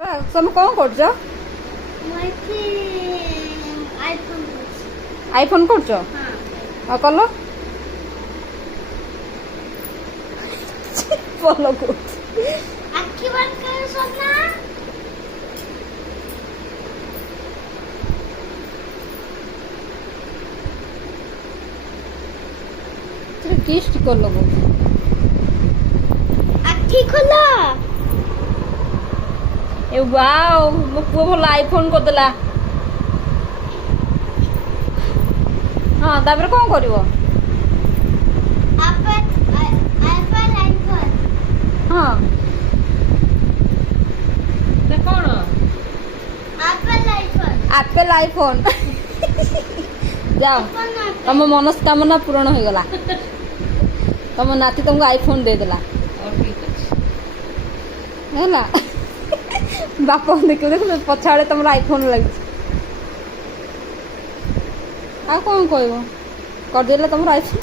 ତମେ କଣ କରୁଛ? ଆଇଫୋନ କରୁଛ? ଆଉ କଲ ଭଲ କରୁଛି। କି ଷ୍ଟିକର ଲଗାଉଛି? ଆଖି ଖୋଲ। ଏ ୱାଓ, ମୋ ପୁଅ ଭଲ ଆଇଫୋନ କରିଦେଲା। ହଁ, ତାପରେ କଣ କରିବ? ହଁ, କଣ ଆପେଲ ଆଇଫୋନ। ଯାଅ, ତମ ମନସ୍କାମନା ପୂରଣ ହେଇଗଲା। ତମ ନାତି ତମକୁ ଆଇଫୋନ ଦେଇଦେଲା ହେଲା। ବାପା ଦେଖିବ ଦେଖ ପଛ ଆଡେ ତମର ଆଇଫୋନ ଲାଗିଛି। ଆଉ କଣ କହିବ? କରିଦେଲେ ତମର ଆଇଫୋନ।